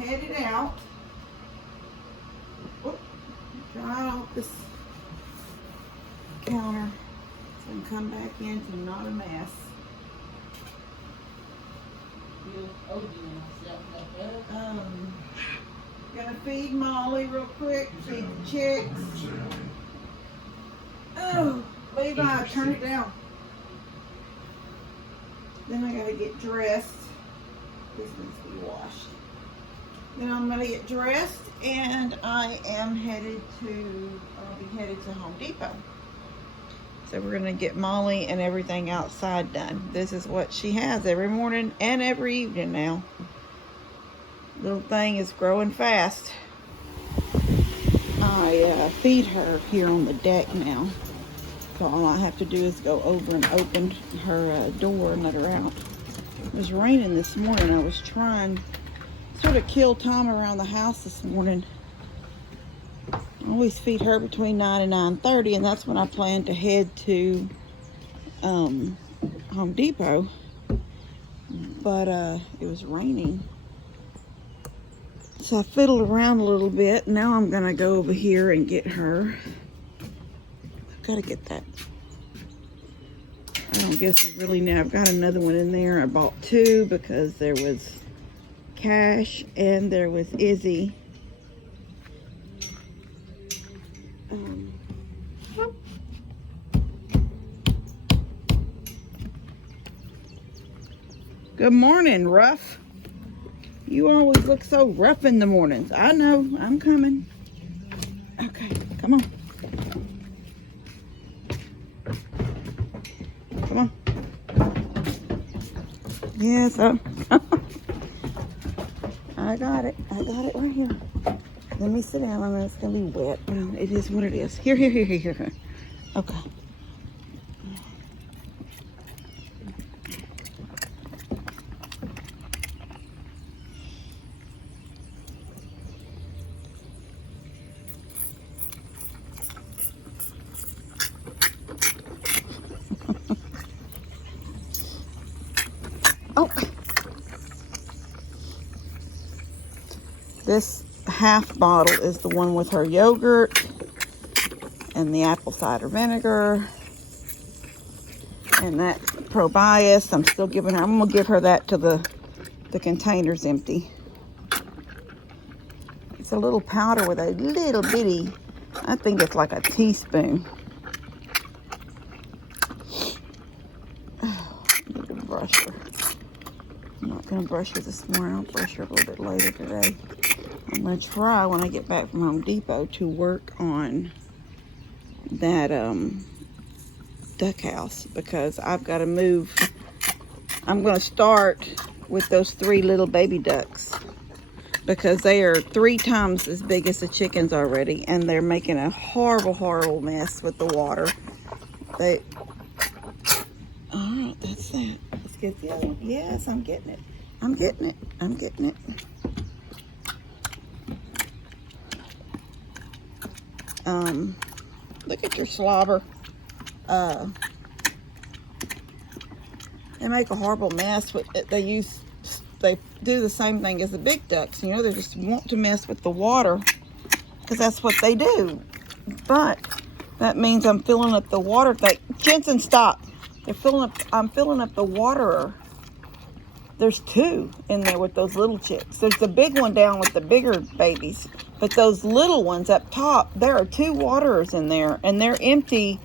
headed out. Whoop. Dry off this counter so I can come back into not a mess. Gonna feed Molly real quick, feed the chicks. Oh, Levi, turn it down. Then I gotta get dressed. This needs to be washed. Then I'm gonna get dressed and I am headed to, I'll be headed to Home Depot. So we're gonna get Molly and everything outside done. This is what she has every morning and every evening now. Little thing is growing fast. I feed her here on the deck now. So all I have to do is go over and open her door and let her out. It was raining this morning. I was trying to sort of kill time around the house this morning. I always feed her between 9 and 9:30, and that's when I plan to head to Home Depot. But it was raining. So I fiddled around a little bit. Now I'm gonna go over here and get her. I've got to get that. I don't guess it's really now. I've got another one in there. I bought two because there was Cash and there was Izzy. Good morning, Ruff. You always look so rough in the mornings. I know. I'm coming. Okay, come on. Come on. Yes, I got it. I got it right here. Let me sit down. I know it's going to be wet. Well, it is what it is. Here. Okay. Oh, this half bottle is the one with her yogurt and the apple cider vinegar and that Probias. I'm still giving her, I'm gonna give her that till the container's empty. It's a little powder with a little bitty, I think it's like a teaspoon. Oh, I need to brush her. I'm not going to brush her this morning. I'll brush her a little bit later today. I'm going to try when I get back from Home Depot to work on that duck house because I've got to move. I'm going to start with those 3 little baby ducks because they are 3 times as big as the chickens already, and they're making a horrible mess with the water. All right, that's that. Let's get the other one. Yes, I'm getting it. I'm getting it. Look at your slobber. They make a horrible mess with it. They do the same thing as the big ducks. You know, they just want to mess with the water because that's what they do. But that means I'm filling up the water tank. Jensen, stop. I'm filling up the waterer. There's 2 in there with those little chicks. There's the big one down with the bigger babies. But those little ones up top, there are 2 waterers in there, and they're empty.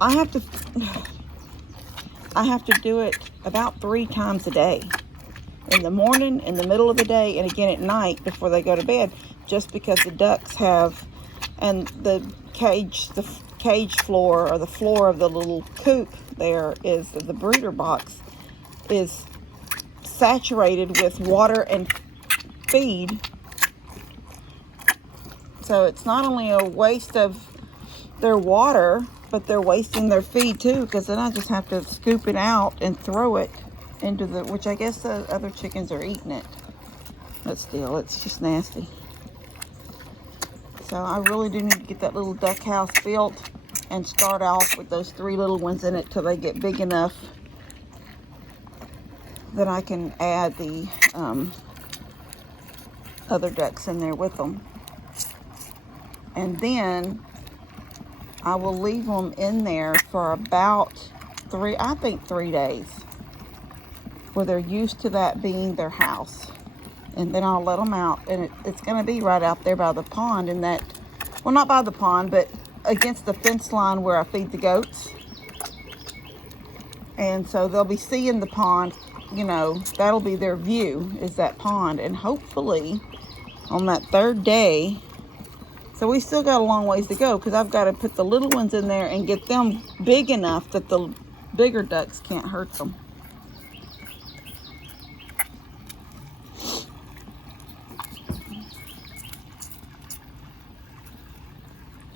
I have to do it about 3 times a day. In the morning, in the middle of the day, and again at night before they go to bed, just because the ducks have, and the cage floor, or the floor of the little coop there is, the brooder box is saturated with water and feed. So it's not only a waste of their water, but they're wasting their feed too, because then I just have to scoop it out and throw it into which I guess the other chickens are eating it. But still, it's just nasty. So I really do need to get that little duck house built and start off with those 3 little ones in it till they get big enough that I can add the other ducks in there with them. And then I will leave them in there for about 3 days, where they're used to that being their house. And then I'll let them out, and it's going to be right out there by the pond, in that, well, not by the pond, but against the fence line where I feed the goats. And so they'll be seeing the pond, you know, that'll be their view, is that pond. And hopefully on that 3rd day, so we still got a long ways to go, because I've got to put the little ones in there and get them big enough that the bigger ducks can't hurt them.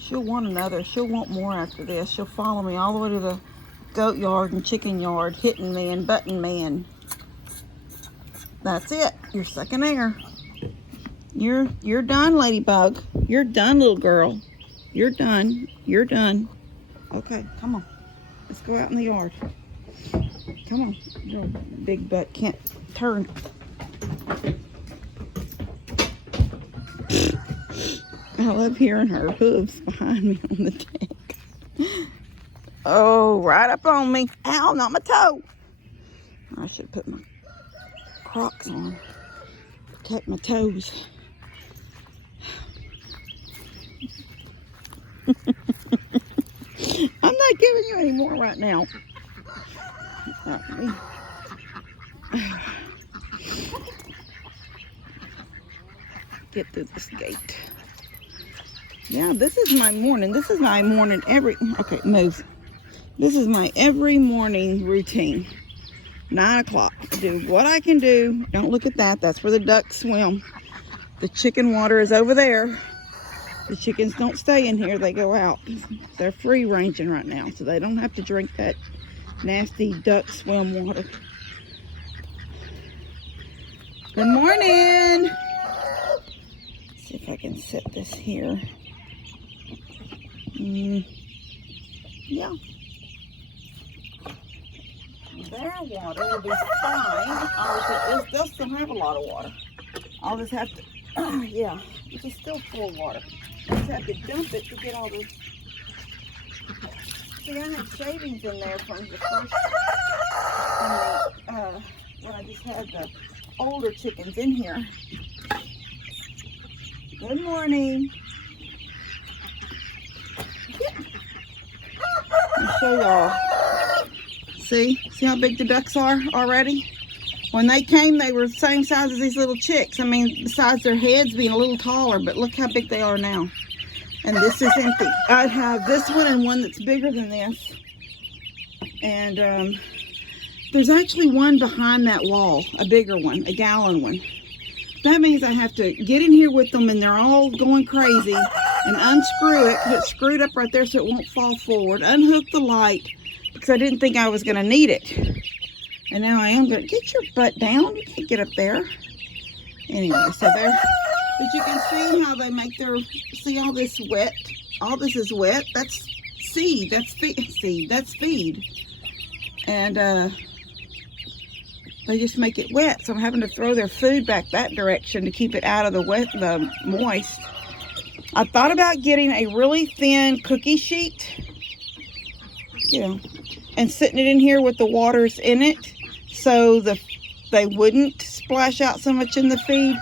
She'll want another. She'll want more after this. She'll follow me all the way to the goat yard and chicken yard, hitting me and butting me, and that's it. You're sucking air. You're done, Ladybug. You're done, little girl. You're done. You're done. Okay, come on. Let's go out in the yard. Come on. Your big butt can't turn. I love hearing her hooves behind me on the deck. Oh, right up on me. Ow, not my toe. I should put my Crocs on. Protect my toes. I'm not giving you any more right now. Get through this gate. Yeah, this is my morning. This is my morning okay, move. This is my every morning routine. 9 o'clock. I do what I can do. Don't look at that. That's where the ducks swim. The chicken water is over there. The chickens don't stay in here. They go out. They're free ranging right now, so they don't have to drink that nasty duck swim water. Good morning. Let's see if I can set this here. Yeah. Their water will be fine. They'll still have a lot of water. I'll just have to, yeah, it's still full of water. I just have to dump it to get all the, see, I had shavings in there from the first, when I just had the older chickens in here. Good morning. Let me show y'all. See how big the ducks are already? When they came, they were the same size as these little chicks. I mean, besides their heads being a little taller, but look how big they are now. And this is empty. I have this one and one that's bigger than this. And there's actually one behind that wall, a bigger one, a gallon one. That means I have to get in here with them, and they're all going crazy, and unscrew it, because it's screwed up right there so it won't fall forward. Unhook the light, because I didn't think I was going to need it. And now I am going to get your butt down. You can't get up there. Anyway, so there. But you can see how they make their, see all this wet? All this is wet. That's seed. That's seed. That's feed. And they just make it wet. So I'm having to throw their food back that direction to keep it out of the moist. I thought about getting a really thin cookie sheet. You know, and sitting it in here with the waters in it, so they wouldn't splash out so much in the feed.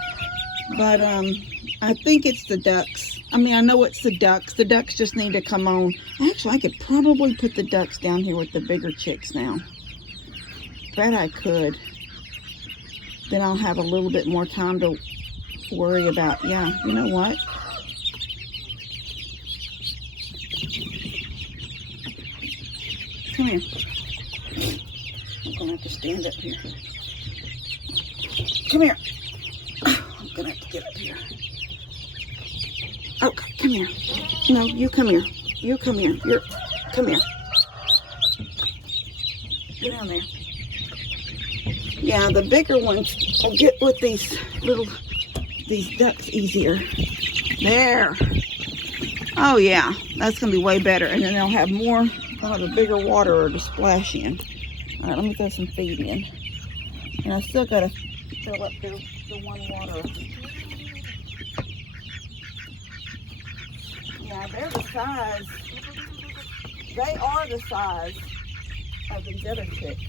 But I think it's the ducks. I mean, I know it's the ducks. The ducks just need to come on. Actually, I could probably put the ducks down here with the bigger chicks now. Bet I could. Then I'll have a little bit more time to worry about, yeah, you know what? Come here. I'm going to have to stand up here. Come here. I'm going to have to get up here. Okay, come here. No, you come here. You come here. Come here. Get down there. Yeah, the bigger ones will get with these ducks easier. There. Oh yeah, that's going to be way better. And then they'll have more. I'll have a bigger water to splash in. All right, let me throw some feed in. And I still got to fill up the one water Yeah, they're the size. They are the size of these other chicks.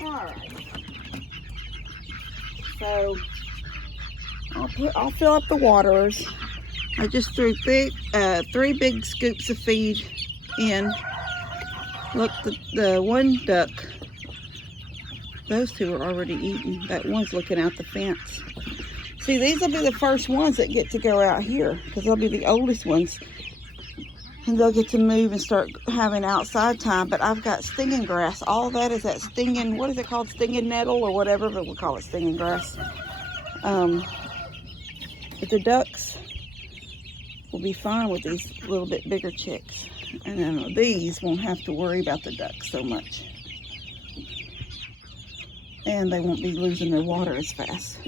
Alright. So I'll fill up the waterers. I just threw 3 big scoops of feed in. Look, the one duck, those 2 are already eating. That one's looking out the fence. See, these will be the first ones that get to go out here because they'll be the oldest ones. And they'll get to move and start having outside time. But I've got stinging grass. All that is that stinging, what is it called? Stinging nettle or whatever, but we'll call it stinging grass. But the ducks will be fine with these little bit bigger chicks. And then these won't have to worry about the ducks so much. And they won't be losing their water as fast.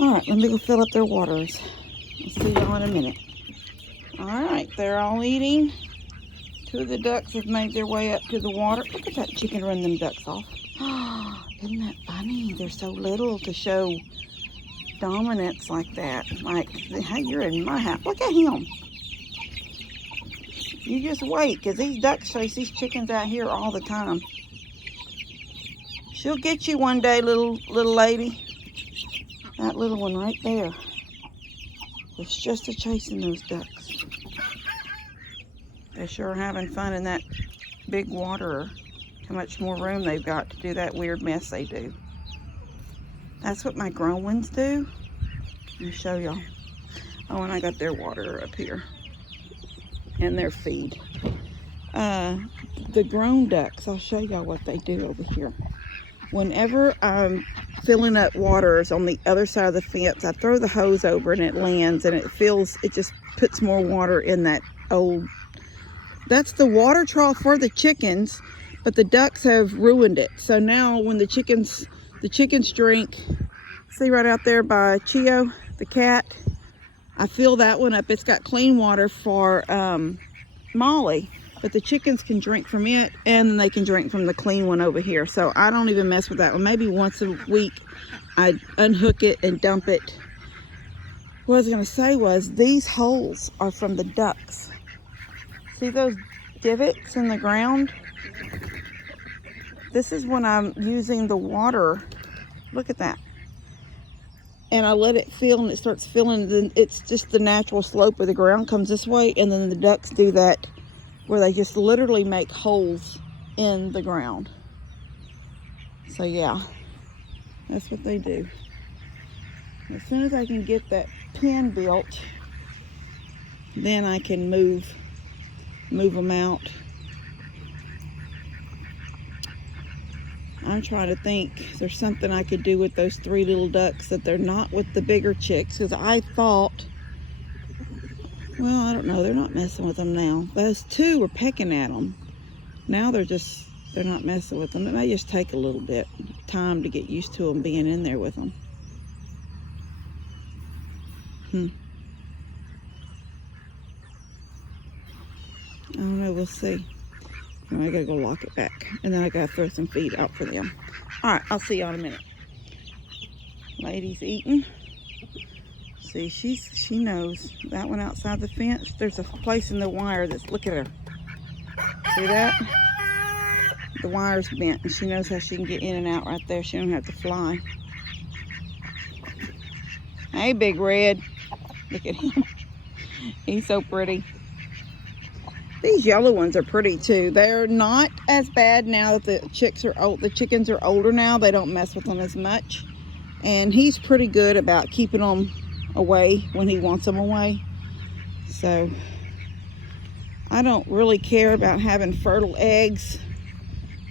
Alright, let me go fill up their waters. I'll see y'all in a minute. Alright, they're all eating. 2 of the ducks have made their way up to the water. Look at that chicken run them ducks off. Isn't that funny? They're so little to show dominance like that. Like, hey, you're in my house. Look at him. You just wait, because these ducks chase these chickens out here all the time. She'll get you one day, little lady. That little one right there was just chasing those ducks. They're sure having fun in that big water. How much more room they've got to do that weird mess they do. That's what my grown ones do. Let me show y'all. Oh, and I got their water up here. And their feed. The grown ducks, I'll show y'all what they do over here. Whenever I'm filling up waters on the other side of the fence, I throw the hose over and it lands and it just puts more water in that old, that's the water trough for the chickens, but the ducks have ruined it. So now when the chickens drink, see right out there by Chio, the cat, I fill that one up. It's got clean water for Molly, but the chickens can drink from it and then they can drink from the clean one over here. So I don't even mess with that one. Maybe once a week I unhook it and dump it. What I was going to say was these holes are from the ducks. See those divots in the ground? This is when I'm using the water. Look at that. And I let it fill and it starts filling. Then it's just the natural slope of the ground comes this way, and then the ducks do that where they just literally make holes in the ground. So yeah, that's what they do. As soon as I can get that pen built, then I can move them out. I'm trying to think if there's something I could do with those 3 little ducks that they're not with the bigger chicks, because I thought, well, I don't know, they're not messing with them now. Those 2 were pecking at them. Now they're not messing with them. It may just take a little bit time to get used to them being in there with them. I don't know, we'll see. I gotta go lock it back. And then I gotta throw some feed out for them. Alright, I'll see y'all in a minute. Lady's eating. See, she knows. That one outside the fence, there's a place in the wire that's, look at her. See that? The wire's bent and she knows how she can get in and out right there. She don't have to fly. Hey, Big Red. Look at him. He's so pretty. These yellow ones are pretty too. They're not as bad now that the chicks are old. The chickens are older now. They don't mess with them as much. And he's pretty good about keeping them away when he wants them away. So I don't really care about having fertile eggs.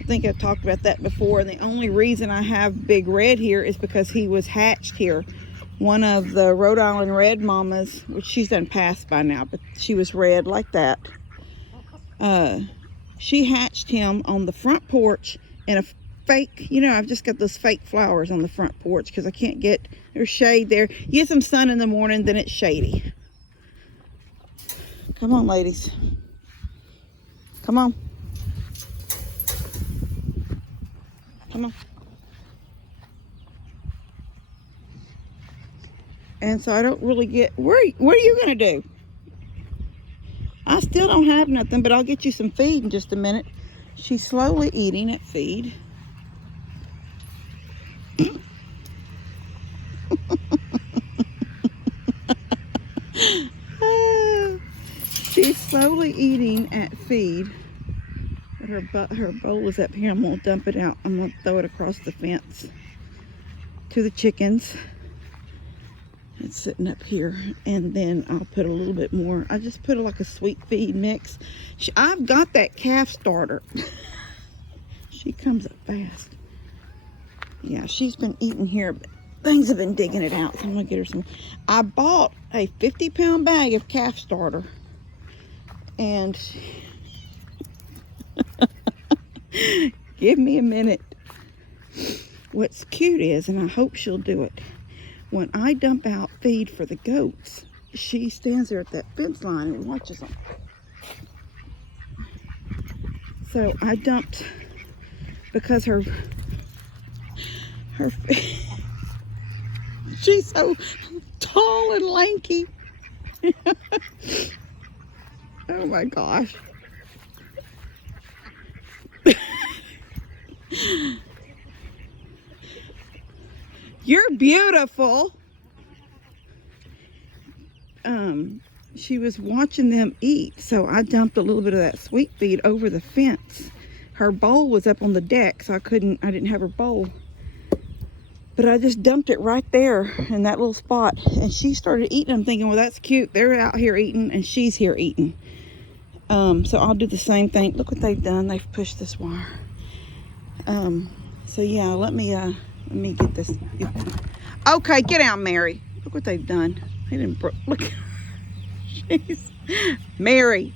I think I've talked about that before. And the only reason I have Big Red here is because he was hatched here. One of the Rhode Island red mamas, which she's done passed by now, but she was red like that. She hatched him on the front porch in fake, you know, I've just got those fake flowers on the front porch because I can't get, there's shade there. You get some sun in the morning, then it's shady. Come on, ladies. Come on. Come on. And so I don't really get, what are you going to do? I still don't have nothing, but I'll get you some feed in just a minute. She's slowly eating at feed. She's slowly eating at feed. But her bowl is up here. I'm going to dump it out. I'm going to throw it across the fence to the chickens. It's sitting up here, and then I'll put a little bit more. I just put like a sweet feed mix. I've got that calf starter. She comes up fast. Yeah, she's been eating here, but things have been digging it out, so I'm gonna get her some. I bought a 50-pound bag of calf starter, and give me a minute. What's cute is, and I hope she'll do it, when I dump out feed for the goats, she stands there at that fence line and watches them. So I dumped, because her she's so tall and lanky. Oh my gosh. You're beautiful. She was watching them eat, so I dumped a little bit of that sweet feed over the fence. Her bowl was up on the deck, so I didn't have her bowl. But I just dumped it right there in that little spot, and she started eating. I'm thinking, well, that's cute. They're out here eating, and she's here eating. So I'll do the same thing. Look what they've done. They've pushed this wire. So yeah, let me get this. Okay, get out, Mary. Look what they've done. They didn't look. Jeez. Mary.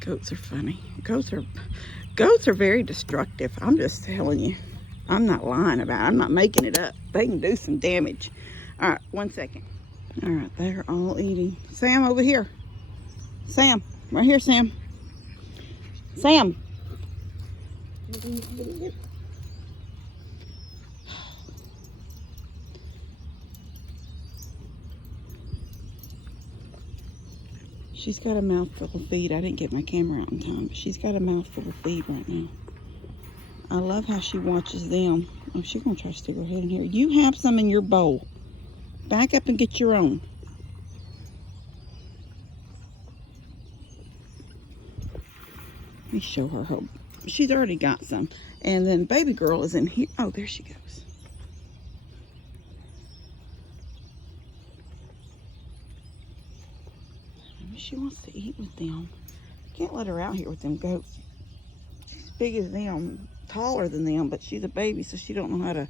Goats are funny. Goats are very destructive. I'm just telling you. I'm not lying about it. I'm not making it up. They can do some damage. All right, 1 second. All right, they're all eating. Sam, over here. Sam, right here, Sam. Sam. She's got a mouthful of feed. I didn't get my camera out in time, but she's got a mouthful of feed right now. I love how she watches them. Oh, she's going to try to stick her head in here. You have some in your bowl. Back up and get your own. Let me show her how. She's already got some. And then baby girl is in here. Oh, there she goes. She wants to eat with them. Can't let her out here with them goats. She's big as them, taller than them, but she's a baby, so she don't know how to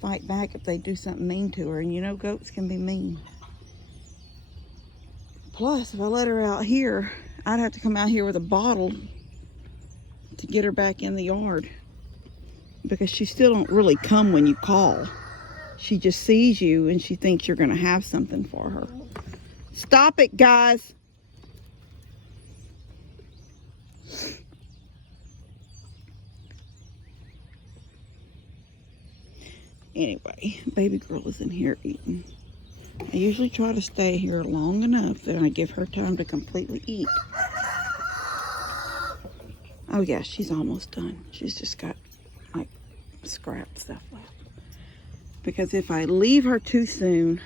fight back if they do something mean to her. And you know, goats can be mean. Plus, if I let her out here, I'd have to come out here with a bottle to get her back in the yard, because she still don't really come when you call. She just sees you and she thinks you're going to have something for her. Stop it, guys. Anyway, baby girl is in here eating. I usually try to stay here long enough that I give her time to completely eat. Oh yeah, she's almost done. She's just got like scrap stuff left. Because if I leave her too soon,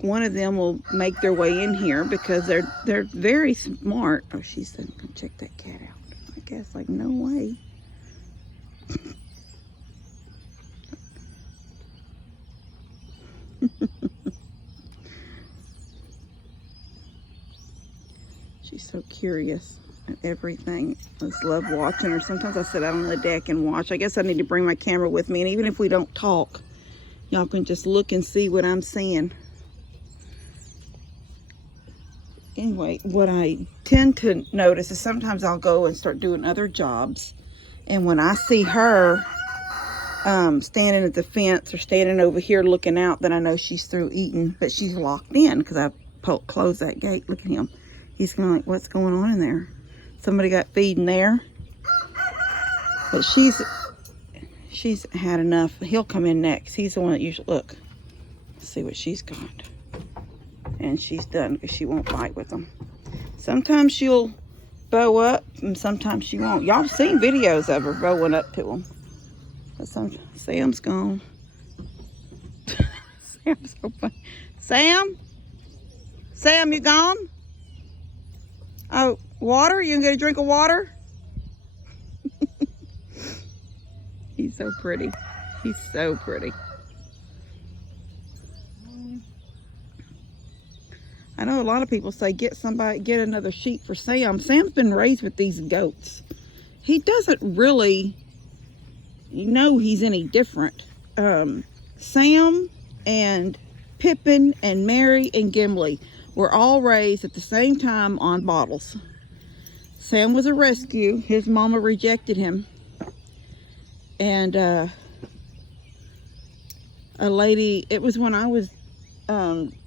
one of them will make their way in here, because they're very smart. Oh, she said, "Come check that cat out." I guess, like, no way. She's so curious at everything. I just love watching her. Sometimes I sit out on the deck and watch. I guess I need to bring my camera with me, and even if we don't talk, y'all can just look and see what I'm seeing. anyway, what I tend to notice is sometimes I'll go and start doing other jobs, and when I see her standing at the fence or standing over here looking out, then I know she's through eating, but she's locked in because I closed that gate. Look at him. He's going like, what's going on in there? Somebody got feeding there. But she's had enough. He'll come in next. He's the one that usually, look, see what she's got. And she's done because she won't fight with them. Sometimes she'll bow up and sometimes she won't. Y'all have seen videos of her bowing up to them. But Sam's gone. Sam's so funny. Sam, you gone? Oh, water? You can get a drink of water? He's so pretty. He's so pretty. I know a lot of people say get another sheep for Sam. Sam's been raised with these goats. He doesn't really know he's any different. Sam and Pippin and Mary and Gimli were all raised at the same time on bottles. Sam was a rescue. His mama rejected him. And a lady, it was when I was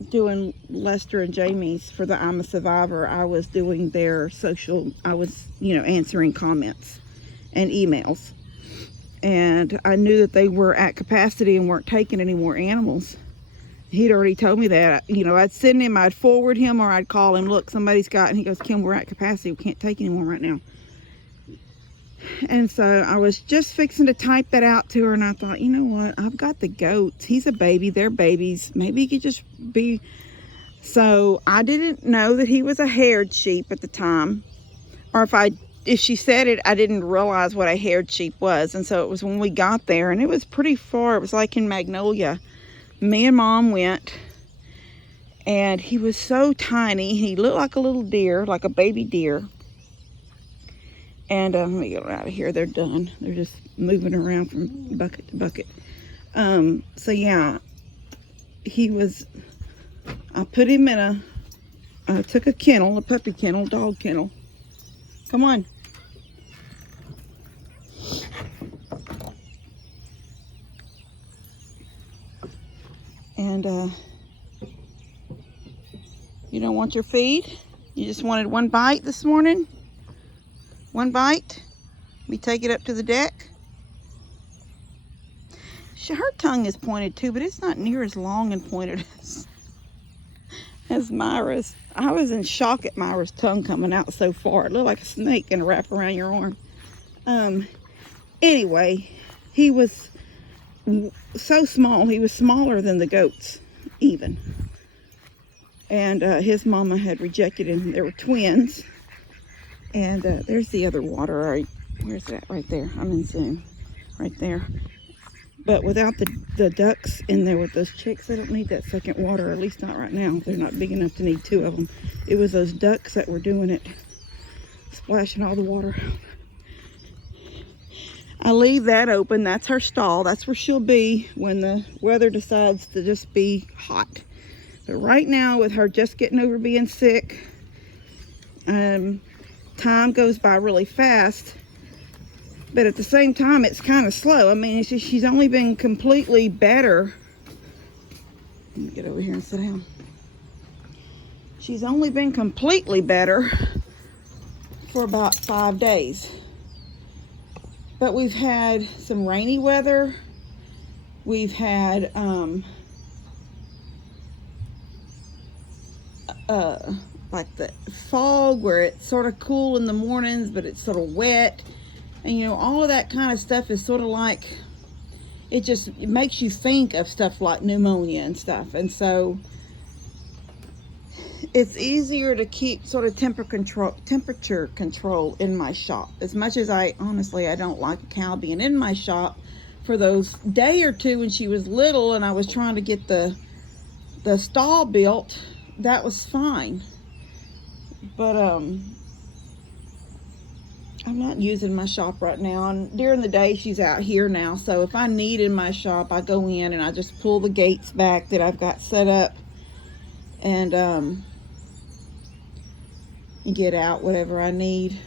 doing Lester and Jamie's for the I'm a Survivor. I was doing their social, I was, answering comments and emails. And I knew that they were at capacity and weren't taking any more animals. He'd already told me that. I'd send him, I'd forward him, or I'd call him, look, somebody's got, and he goes, Kim, we're at capacity. We can't take any more right now. And so I was just fixing to type that out to her, and I thought, you know what? I've got the goats. He's a baby. They're babies. Maybe he could just be. So I didn't know that he was a haired sheep at the time. Or if she said it, I didn't realize what a haired sheep was. And so it was when we got there, and it was pretty far. It was like in Magnolia. Me and Mom went, and he was so tiny. He looked like a little deer, like a baby deer. And let me get out of here. They're done. They're just moving around from bucket to bucket. So yeah, I put him in I took a kennel, a puppy kennel, dog kennel. Come on. And you don't want your feed? You just wanted one bite this morning? One bite? Let me take it up to the deck. Her tongue is pointed too, but it's not near as long and pointed as Myra's. I was in shock at Myra's tongue coming out so far. It looked like a snake gonna wrap around your arm. Anyway, he was so small. He was smaller than the goats, even. And his mama had rejected him. They were twins. And there's the other water. Right, where's that? Right there. I'm in Zoom. Right there. But without the ducks in there with those chicks, they don't need that second water, at least not right now. They're not big enough to need two of them. It was those ducks that were doing it, splashing all the water. I leave that open. That's her stall. That's where she'll be when the weather decides to just be hot. But right now, with her just getting over being sick, time goes by really fast. But at the same time, it's kind of slow. I mean, she's only been completely better. Let me get over here and sit down. She's only been completely better for about 5 days. But we've had some rainy weather. We've had like the fog where it's sort of cool in the mornings, but it's sort of wet. And all of that kind of stuff is sort of like, it makes you think of stuff like pneumonia and stuff. And so it's easier to keep sort of temperature control in my shop. As much as I don't like a cow being in my shop. For those day or two when she was little and I was trying to get the stall built, that was fine. But I'm not using my shop right now, and during the day she's out here now, so if I need in my shop, I go in and I just pull the gates back that I've got set up, and and get out whatever I need.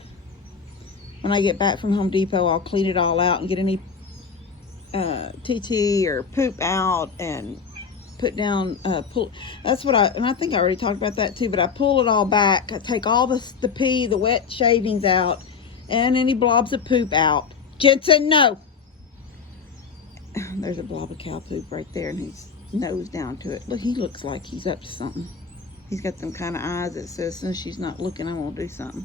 When I get back from Home Depot, I'll clean it all out and get any TT or poop out and put down, pull. That's what and I think I already talked about that too, but I pull it all back. I take all the pee, the wet shavings out, and any blobs of poop out. Jensen, no! There's a blob of cow poop right there, and he's nose down to it. Look, he looks like he's up to something. He's got them kind of eyes that says, as soon as she's not looking, I'm gonna do something.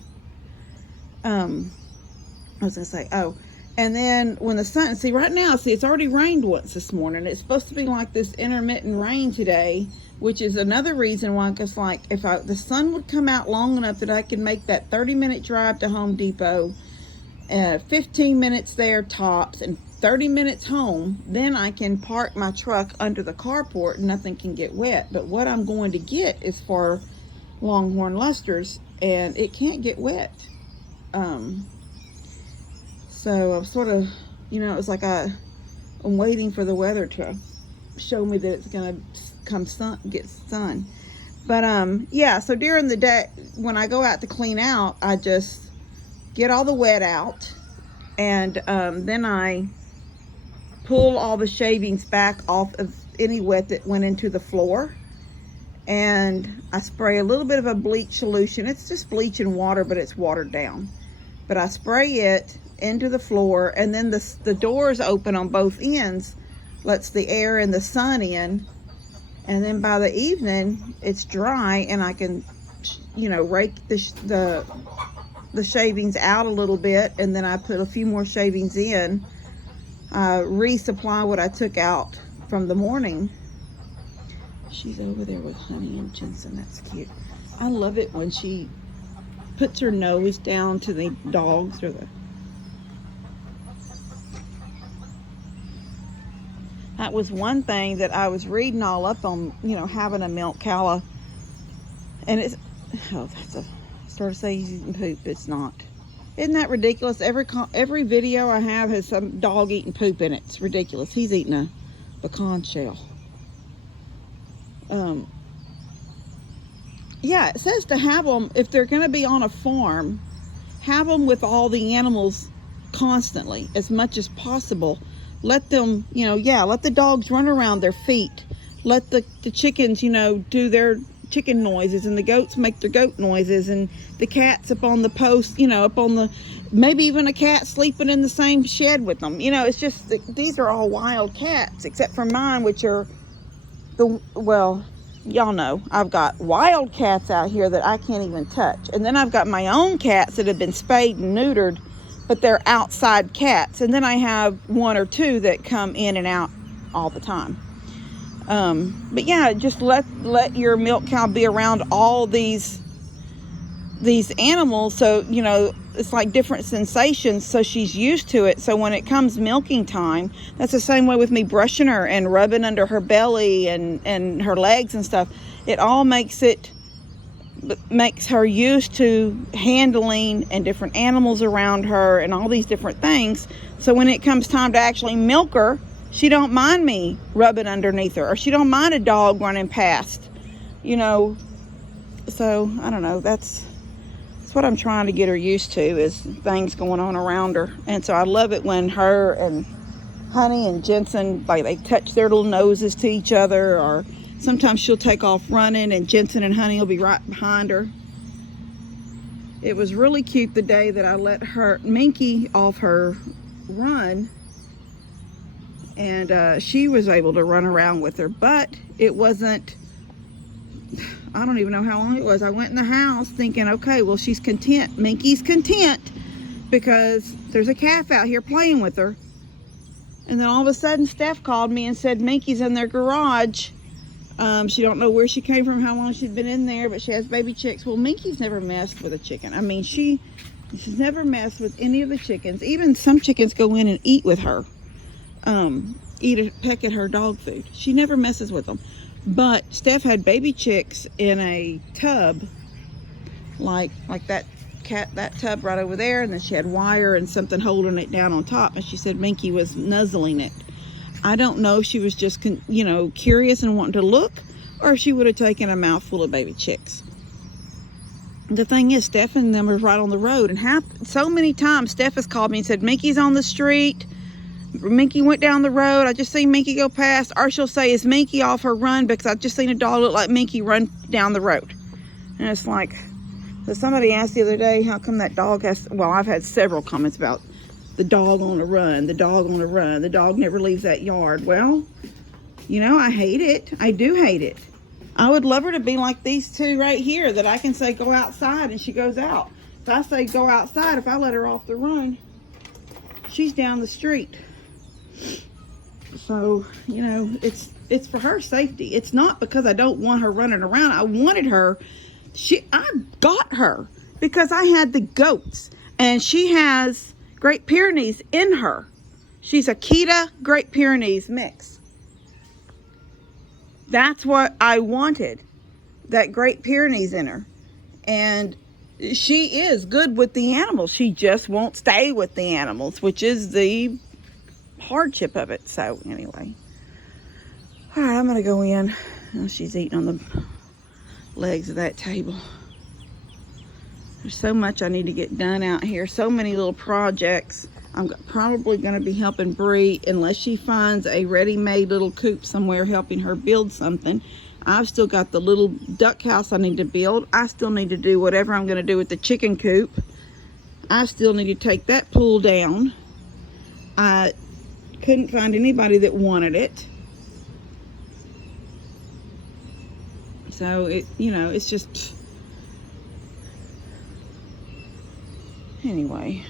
I was gonna say, oh, and then when the sun, see right now, see it's already rained once this morning. It's supposed to be like this intermittent rain today, which is another reason why, because like if the sun would come out long enough that I could make that 30-minute drive to Home Depot, 15 minutes there tops, and 30 minutes home, then I can park my truck under the carport and nothing can get wet. But what I'm going to get is for Longhorn Lusters, and it can't get wet. So I'm sort of, you know, it's like I'm waiting for the weather to show me that it's gonna come get sun. But yeah, so during the day when I go out to clean out, I just get all the wet out, and then I pull all the shavings back off of any wet that went into the floor, and I spray a little bit of a bleach solution. It's just bleach and water, but it's watered down. But I spray it into the floor, and then the doors open on both ends, lets the air and the sun in, and then by the evening it's dry, and I can, you know, rake the shavings out a little bit, and then I put a few more shavings in, resupply what I took out from the morning. She's over there with Honey and Jensen. That's cute. I love it when she puts her nose down to the dogs or that was one thing that I was reading all up on, you know, having a milk cow, and it's, oh, that's a, I started saying he's eating poop. It's not. Isn't that ridiculous? Every video I have has some dog eating poop in it. It's ridiculous. He's eating a pecan shell. Yeah, it says to have them, if they're going to be on a farm, have them with all the animals constantly, as much as possible. Let them, you know, yeah, let the dogs run around their feet. Let the chickens, you know, do their chicken noises, and the goats make their goat noises, and the cats up on the post, you know, up on the, maybe even a cat sleeping in the same shed with them. You know, it's just, these are all wild cats, except for mine, which are well, y'all know, I've got wild cats out here that I can't even touch. And then I've got my own cats that have been spayed and neutered, but they're outside cats. And then I have one or two that come in and out all the time. But yeah, just let your milk cow be around all these animals, so you know it's like different sensations, so she's used to it. So when it comes milking time, that's the same way with me brushing her and rubbing under her belly and her legs and stuff. It all makes her used to handling and different animals around her and all these different things. So when it comes time to actually milk her, she don't mind me rubbing underneath her, or she don't mind a dog running past, you know. So I don't know, that's what I'm trying to get her used to, is things going on around her. And so I love it when her and Honey and Jensen, like, they touch their little noses to each other, or sometimes she'll take off running and Jensen and Honey will be right behind her. It was really cute the day that I let Minky off her run, and she was able to run around with her, but it wasn't, I don't even know how long it was. I went in the house thinking, okay, well, she's content. Minky's content because there's a calf out here playing with her. And then all of a sudden, Steph called me and said Minky's in their garage. She don't know where she came from, how long she'd been in there, but she has baby chicks. Well, Minky's never messed with a chicken. I mean, she's never messed with any of the chickens. Even some chickens go in and eat with her. Peck at her dog food. She never messes with them. But Steph had baby chicks in a tub, like that tub right over there, and then she had wire and something holding it down on top, and she said Minky was nuzzling it. I don't know if she was just, you know, curious and wanting to look, or if she would have taken a mouthful of baby chicks. the thing is, Steph and them are right on the road, and so many times Steph has called me and said, Minky's on the street. Minky went down the road. I just seen Minky go past. Or she'll say, is Minky off her run? Because I just seen a dog look like Minky run down the road. And it's like, so somebody asked the other day, how come that dog has, well, I've had several comments about the dog on a run, the dog on a run, the dog never leaves that yard. Well, you know, I hate it. I do hate it. I would love her to be like these two right here, that I can say go outside and she goes out. If I say go outside, if I let her off the run, she's down the street. So, you know, it's for her safety. It's not because I don't want her running around. I wanted her. I got her because I had the goats, and she has Great Pyrenees in her. She's Akita Great Pyrenees mix. That's what I wanted, that Great Pyrenees in her. And she is good with the animals. She just won't stay with the animals, which is the hardship of it. So anyway, all right, I'm gonna go in. Oh, she's eating on the legs of that table. There's so much I need to get done out here, so many little projects. I'm probably going to be helping Bree unless she finds a ready-made little coop somewhere, helping her build something. I've still got the little duck house I need to build. I still need to do whatever I'm going to do with the chicken coop. I still need to take that pool down. I couldn't find anybody that wanted it. So it, you know, it's just, anyway,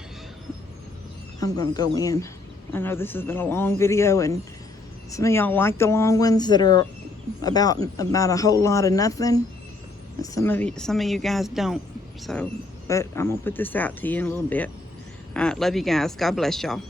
I'm gonna go in. I know this has been a long video, and some of y'all like the long ones that are about a whole lot of nothing. And some of you guys don't. So, but I'm gonna put this out to you in a little bit. All right, love you guys. God bless y'all.